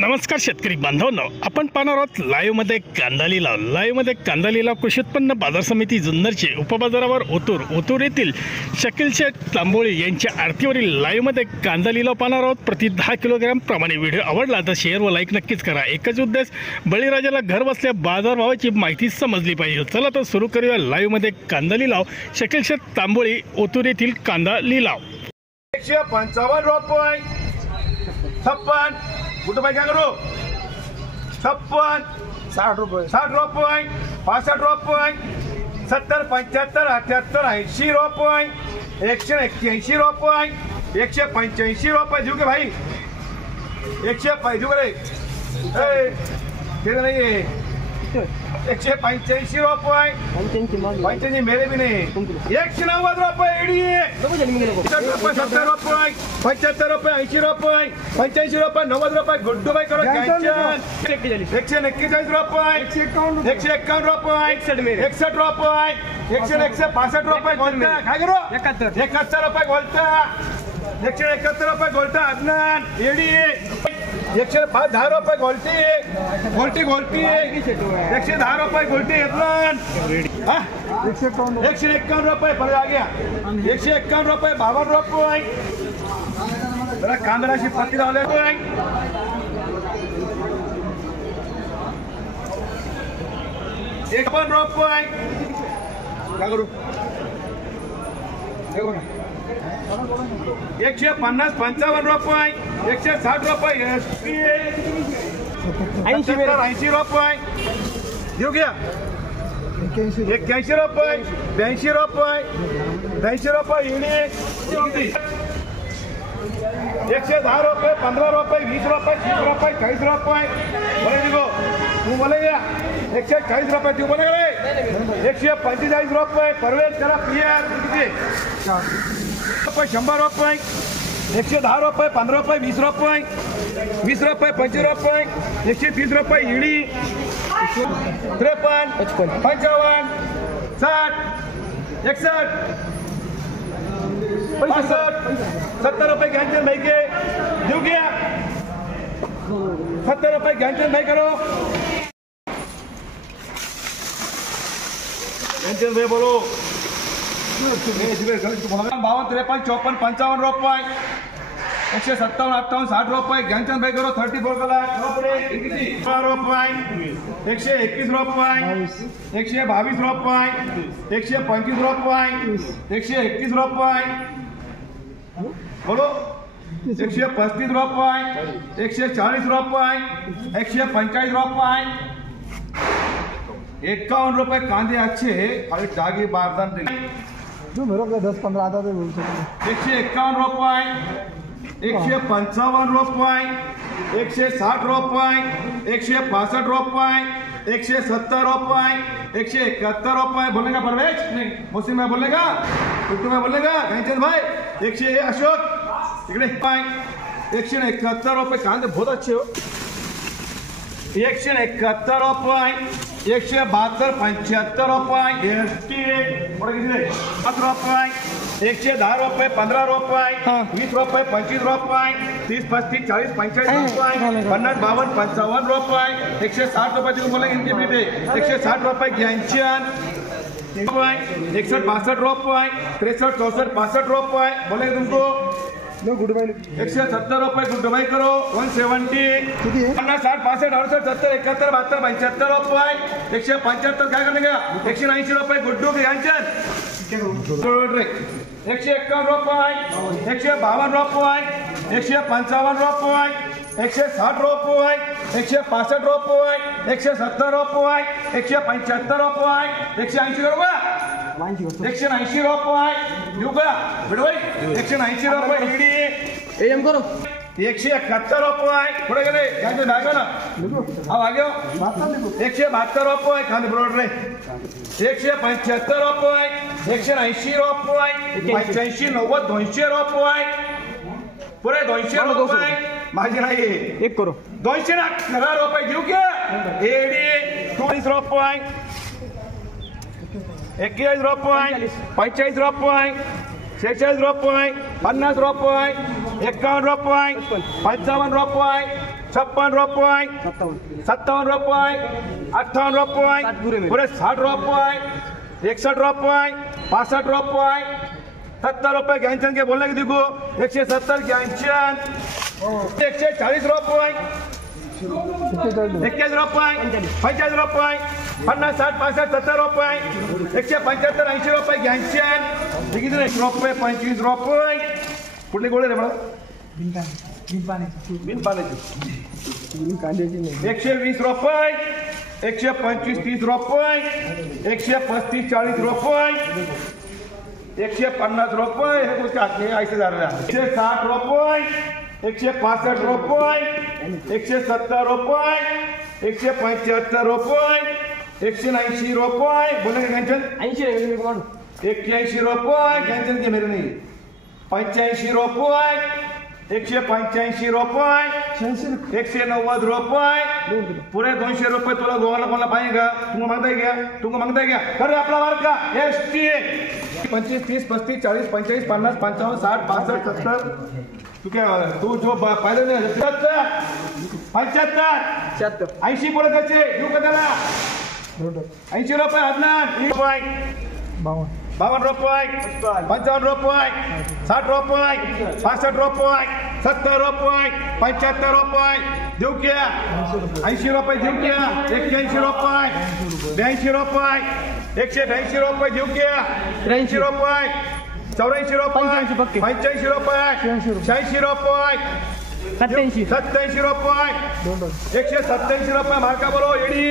नमस्कार शेतकरी बांधवांनो, आपण पाहणार आहोत लाईव्हमध्ये कांदा लिलाव कृषी उत्पन्न बाजार समिती जुन्नरचे उपबाजारावर ओतूर येथील शकील शेठ तांबोळी यांच्या आरतीवरील लाईव्हमध्ये कांदा लिलाव पाहणार आहोत। प्रति 10 किलोग्राम प्रमाणे व्हिडिओ आवडला तर शेअर व लाईक नक्कीच करा। एकच उद्देश, बळीराजाला घर बसल्या बाजारभावाची माहिती समजली पाहिजे। चला तर सुरू करूया लाईव्हमध्ये कांदा लिलाव। शकील शेठ तांबोळी ओतूर येथील कांदा लिलाव 155 रुपये 56 कुठं पाहिजे करू 56 60 रुपये 65 रुपये 70 75 78 80 रुपये 181 रुपये 185 रुपये देऊ के भाई 185 देऊ रे नाही 185 रुपये 85 मेरे भी नहीं 190 रुपये एडी 70 रुपये 80 रुपये 85 रुपये 90 रुपये गुड्डू भाई करो 141 रुपये 151 रुपये 61 रुपये 165 रुपये बोलता काय करो 71 रुपये बोलता 171 रुपये बोलता अदनान एडी 110 रुपये गोल्टी 110 रुपये गोल्टी अदनान 151 रुपये पर आ गया 151 रुपये 52 रुपये जरा कांदराची पत्ती लावले 51 रुपये काय करू 150 55 रुपये 160 रुपये 80 रुपये देऊ घ्या 81 रुपये 82 रुपये 82 रुपये इडे 110 रुपये 15 रुपये 20 रुपये 30 रुपये 40 रुपये बोले दिगो तू बोले गया 140 रुपये तू बोले गए 145 रुपये परवेज करा पीआर किती 100 रुपये 110 रुपये 15 रुपये 20 रुपये 20 रुपये 25 रुपये 130 रुपये इडी 53 55 60 61 65 70 रुपये घ्यायचे भाई के देऊ घ्या 70 रुपये घ्यायचे भाई करो घ्यायचे भाई बोलो 52 53 54 55 रुपये 157 58 60 रुपये ज्ञानचंद भाई करो 34 कलाक रुपये 121 रुपये 122 रुपये 125 रुपये 121 रुपये बोलो 135 रुपये 140 रुपये 145 रुपये 51 रुपये कांदे अच्छे और डागी बारदान जो मेरे को 10-15 आता तो बोल सकते 151 रुपये 155 रुपये 160 रुपये 165 रुपये 170 रुपये 171 रुपये बोलेगा परवेज नहीं मुस्लिम में बोलेगा टुट्टू में बोलेगा घनचंद भाई 100 अशोक इकडे 171 रुपये कांदे बहुत अच्छे हो 171 रुपये 172 75 रुपये 5 रुपये 110 रुपये 15 रुपये 20 रुपये 25 रुपये 30 35 40 45 रुपये 50 52 55 रुपये 160 रुपये तुम्ही बोला हिंदी मध्ये 160 रुपये घ्यायच्यान 61 62 रुपये 63 64 65 रुपये बोले तुमको 170 रुपये गुड बाई करो 170 50 60 65 68 70 71 72 75 रुपये 175 काय करने का 180 रुपये गुड्डू के यांचन 151 रुपये 152 रुपये 155 रुपये 160 रुपये 165 रुपये 170 रुपये 175 रुपये 180 रुपये 180 रुपये देऊ का भेटवाई 180 रुपये इकडे एम करो 171 रुपये पुढे गेले काय दाखव ना हा आगे 172 रुपये खाली बरोबर रे 175 रुपये 180 रुपये 85 90 200 रुपये पुरे 200 रुपये माझे नाही एक करो 211 रुपये देऊ का एडी 20 रुपये 41 रुपये 45 रुपये 46 रुपये 50 रुपये 51 रुपये 55 रुपये 56 रुपये 57 रुपये 58 रुपये पुरे 60 रुपये 61 रुपये 65 रुपये 70 रुपये ज्ञानचंद के बोलने की देखो 170 ज्ञानचंद 140 रुपये 21 रुपये 45 रुपये 50 60 65 70 रुपये 175 80 रुपये ज्ञानचंद किती रे रुपये 25 रुपये कुठले गोळे रे मला बिन पाण्याची 120 रुपये 125 30 रुपये 135 40 रुपये 150 रुपये हे कुछ हात नाही ऐसे झाले 160 रुपये 165 रुपये 170 रुपये 175 रुपये 180 रुपये बोले का कंचन 81 रुपये कंचन के मेरे नहीं 85 रुपये 185 रुपये 190 रुपये पुरे 200 रुपये तुला दोघांना कोणाला पाहिजे का तुमको मागताय क्या कर आपला मार्ग का एसटी 25 30 35 40 45 50 55 60 65 70 तू क्या तू जो पाहिलं नाही 75 80 पुढे त्याचे येऊ का त्याला 80 रुपये हजनार 52 रुपये 55 रुपये 60 रुपये 65 रुपये 70 रुपये 75 रुपये देऊ क्या 80 रुपये देऊ क्या 81 रुपये 82 रुपये 182 रुपये देऊ क्या 83 रुपये 84 रुपये 85 रुपये 86 रुपये 87 रुपये 187 रुपये मार्का बोलो येडी